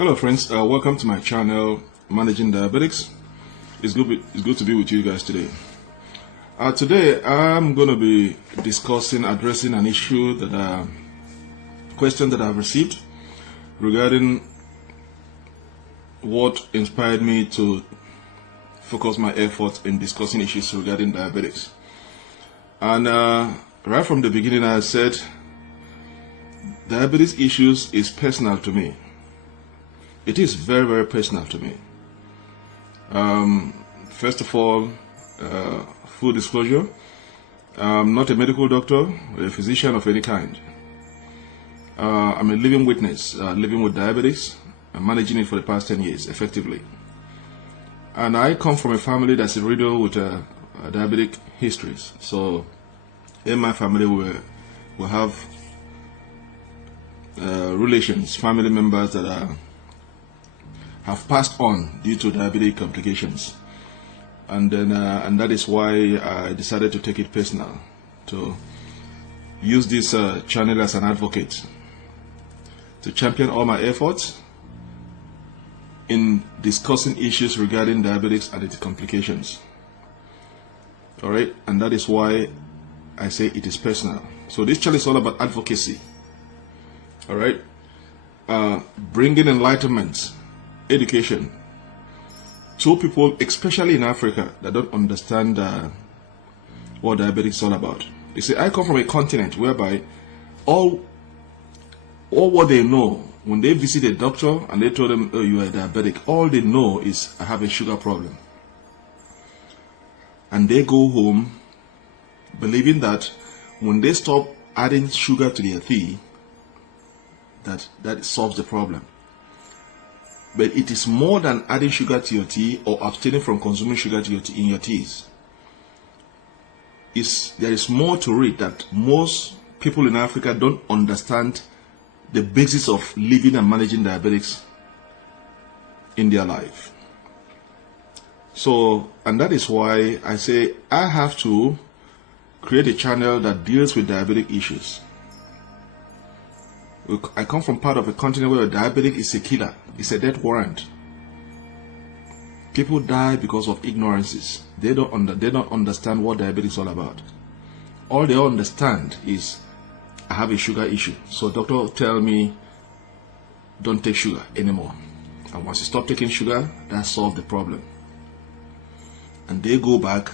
Hello friends, welcome to my channel Managing Diabetics. It's good to be with you guys today. Today I'm going to be addressing an issue question that I've received regarding what inspired me to focus my efforts in discussing issues regarding diabetics. And right from the beginning I said diabetes issues is personal to me. It is very, very personal to me. First of all, full disclosure, I'm not a medical doctor or a physician of any kind. I'm a living witness, living with diabetes and managing it for the past 10 years effectively. And I come from a family that's riddled with diabetic histories. So in my family we have relations, family members that have passed on due to diabetic complications, and that is why I decided to take it personal, to use this channel as an advocate to champion all my efforts in discussing issues regarding diabetes and its complications. Alright, and that is why I say it is personal. So this channel is all about advocacy. Alright, bringing enlightenment, education to people, especially in Africa, that don't understand what diabetes is all about. You see, I come from a continent whereby all what they know, when they visit a doctor and they told them, oh, you are diabetic, all they know is I have a sugar problem. And they go home believing that when they stop adding sugar to their tea, that solves the problem. But it is more than adding sugar to your tea or abstaining from consuming sugar to your tea in your teas. There is more to it that most people in Africa don't understand the basis of living and managing diabetics in their life. So, and that is why I say I have to create a channel that deals with diabetic issues. I come from part of a continent where a diabetic is a killer. It's a death warrant. People die because of ignorances. They don't understand what diabetes is all about. All they understand is I have a sugar issue. So doctor tell me don't take sugar anymore. And once you stop taking sugar, that solves the problem. And they go back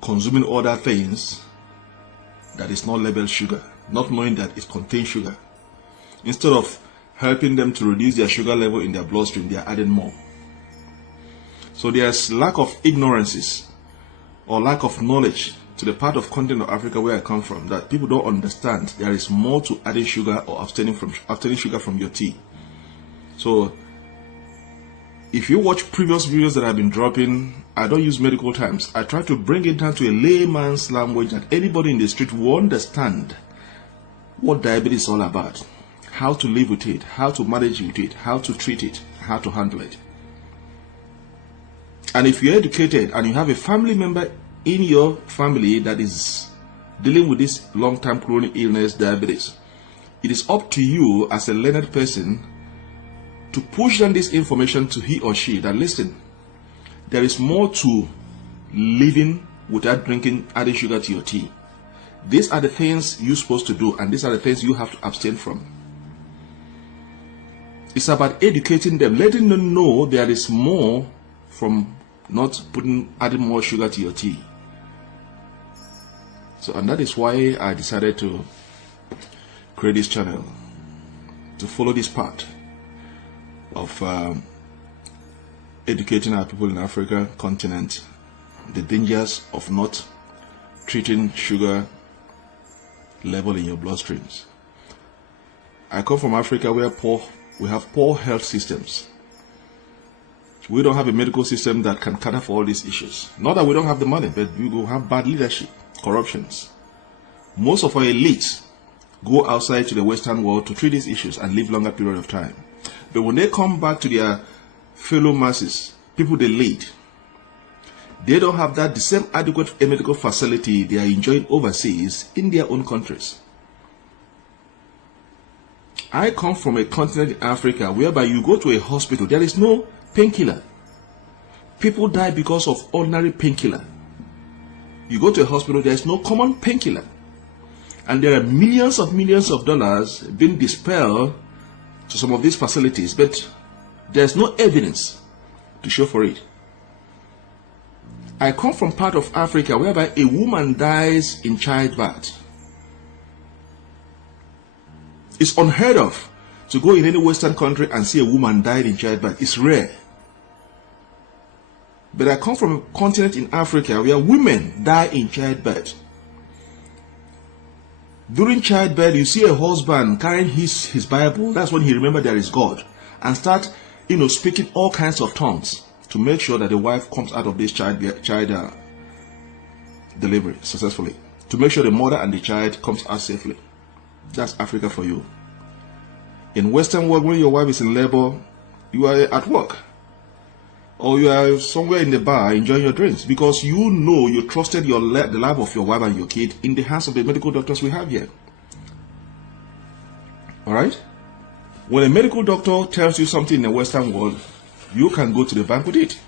consuming other things that is not labeled sugar, not knowing that it contains sugar. Instead of helping them to reduce their sugar level in their bloodstream, they are adding more. So there's lack of ignorances or lack of knowledge to the part of continent of Africa where I come from, that people don't understand there is more to adding sugar or abstaining sugar from your tea. So if you watch previous videos that I've been dropping, I don't use medical terms. I try to bring it down to a layman's language that anybody in the street will understand what diabetes is all about, how to live with it, how to manage with it, how to treat it, how to handle it. And if you're educated and you have a family member in your family that is dealing with this long-term chronic illness, diabetes, it is up to you as a learned person to push down this information to he or she that, listen, there is more to living without adding sugar to your tea. These are the things you're supposed to do, and these are the things you have to abstain from. It's about educating them, letting them know there is more from not adding more sugar to your tea. So, and that is why I decided to create this channel, to follow this path of educating our people in Africa continent, the dangers of not treating sugar level in your bloodstreams. I come from Africa where we have poor health systems. We don't have a medical system that can cater for all these issues. Not that we don't have the money, but we will have bad leadership, corruptions. Most of our elites go outside to the Western world to treat these issues and live longer period of time. But when they come back to their fellow masses, people they lead, they don't have the same adequate medical facility they are enjoying overseas in their own countries. I come from a continent in Africa whereby you go to a hospital, there is no painkiller. People die because of ordinary painkiller. You go to a hospital, there is no common painkiller. And there are millions of dollars being dispelled to some of these facilities, but there's no evidence to show for it. I come from part of Africa whereby a woman dies in childbirth. It's unheard of to go in any Western country and see a woman died in childbirth. It's rare. But I come from a continent in Africa where women die in childbirth. During childbirth, you see a husband carrying his Bible. That's when he remembers there is God, and start, speaking all kinds of tongues to make sure that the wife comes out of this child delivery successfully, to make sure the mother and the child comes out safely. That's Africa for you. In Western world, when your wife is in labor, you are at work, or you are somewhere in the bar enjoying your drinks, because you trusted the life of your wife and your kid in the hands of the medical doctors we have here. Alright? When a medical doctor tells you something in the Western world, you can go to the bank with it.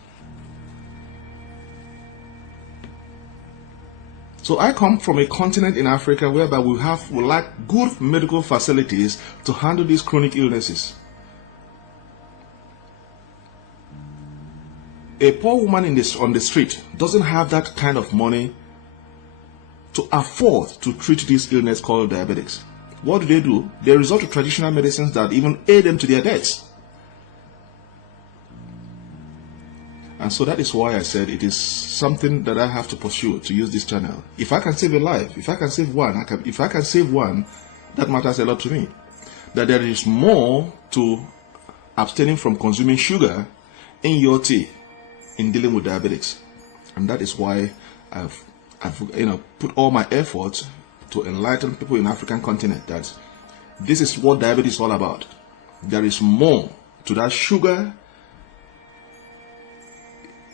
So I come from a continent in Africa whereby we lack good medical facilities to handle these chronic illnesses. A poor woman on the street doesn't have that kind of money to afford to treat this illness called diabetics. What do? They resort to traditional medicines that even aid them to their deaths. And so that is why I said it is something that I have to pursue, to use this channel. If I can save a life, if I can save one, that matters a lot to me. That there is more to abstaining from consuming sugar in your tea in dealing with diabetics. And that is why I've put all my efforts to enlighten people in the African continent that this is what diabetes is all about. There is more to that sugar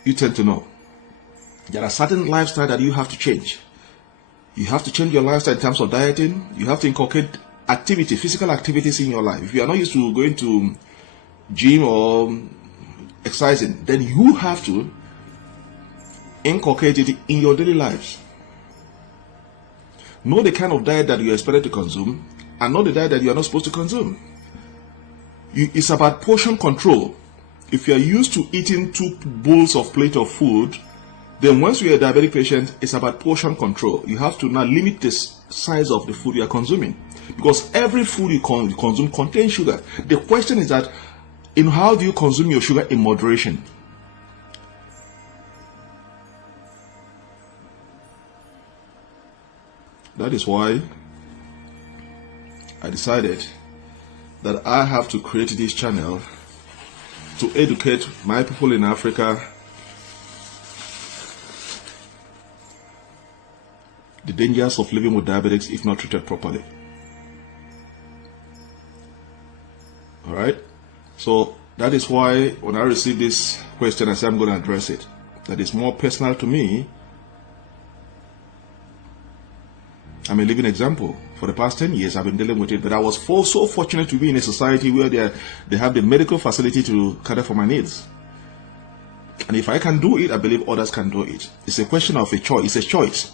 you tend to know. There are certain lifestyles that you have to change. You have to change your lifestyle in terms of dieting. You have to inculcate activity, physical activities in your life. If you are not used to going to gym or exercising, then you have to inculcate it in your daily lives. Know the kind of diet that you are expected to consume, and know the diet that you are not supposed to consume. It's about portion control. If you are used to eating 2 bowls of plate of food, then once you are a diabetic patient, it's about portion control. You have to now limit the size of the food you are consuming, because every food you consume contains sugar. The question is that, how do you consume your sugar in moderation? That is why I decided that I have to create this channel to educate my people in Africa the dangers of living with diabetics if not treated properly. Alright? So that is why when I received this question, I said I'm going to address it. That is more personal to me. I'm a living example. For the past 10 years, I've been dealing with it, but I was so fortunate to be in a society where they have the medical facility to cater for my needs. And if I can do it, I believe others can do it. It's a question of a choice. It's a choice.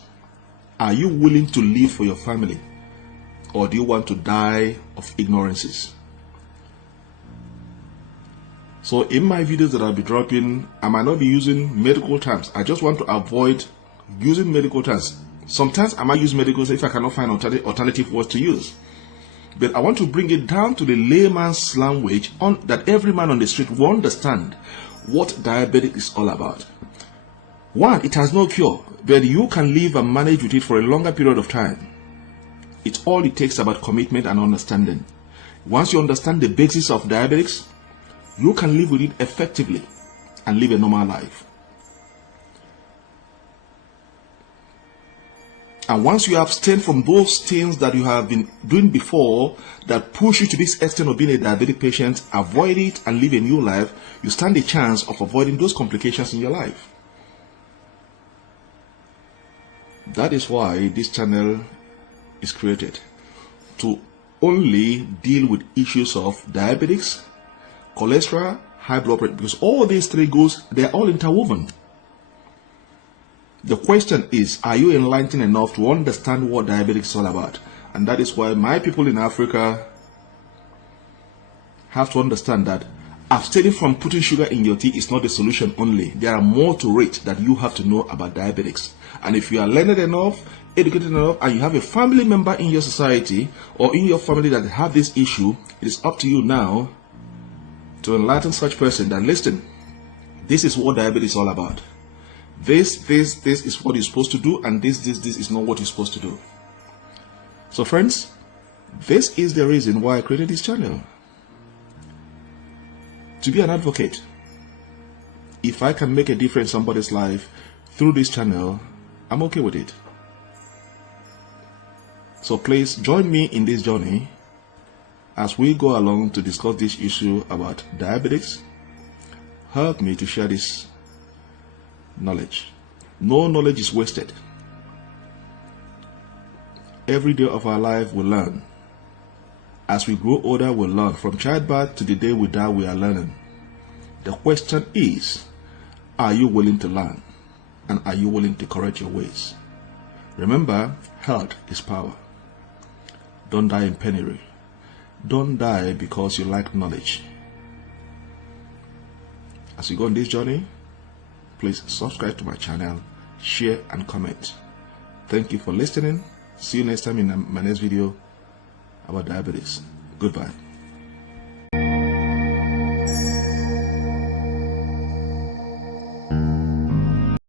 Are you willing to live for your family, or do you want to die of ignorances? So in my videos that I'll be dropping, I might not be using medical terms. I just want to avoid using medical terms. Sometimes I might use medical if I cannot find alternative words to use. But I want to bring it down to the layman's language that every man on the street will understand what diabetes is all about. One, it has no cure, but you can live and manage with it for a longer period of time. It's all it takes about commitment and understanding. Once you understand the basis of diabetics, you can live with it effectively and live a normal life. And once you abstain from those things that you have been doing before that push you to this extent of being a diabetic patient, avoid it and live a new life, you stand a chance of avoiding those complications in your life. That is why this channel is created, to only deal with issues of diabetes, cholesterol, high blood pressure, because all these three they're all interwoven. The question is, are you enlightened enough to understand what diabetes is all about? And that is why my people in Africa have to understand that abstaining from putting sugar in your tea is not the solution only. There are more to it that you have to know about diabetics. And if you are learned enough, educated enough, and you have a family member in your society or in your family that have this issue, it is up to you now to enlighten such person that, listen, this is what diabetes is all about. This is what you're supposed to do, and this is not what you're supposed to do. So friends, this is the reason why I created this channel. To be an advocate. If I can make a difference in somebody's life through this channel, I'm okay with it. So please join me in this journey as we go along to discuss this issue about diabetes. Help me to share this knowledge. No knowledge is wasted. Every day of our life we learn. As we grow older, we learn. From childbirth to the day we die, we are learning. The question is, are you willing to learn? And are you willing to correct your ways? Remember, health is power. Don't die in penury. Don't die because you lack knowledge. As you go on this journey, please subscribe to my channel, share and comment. Thank you for listening. See you next time in my next video about diabetes. Goodbye.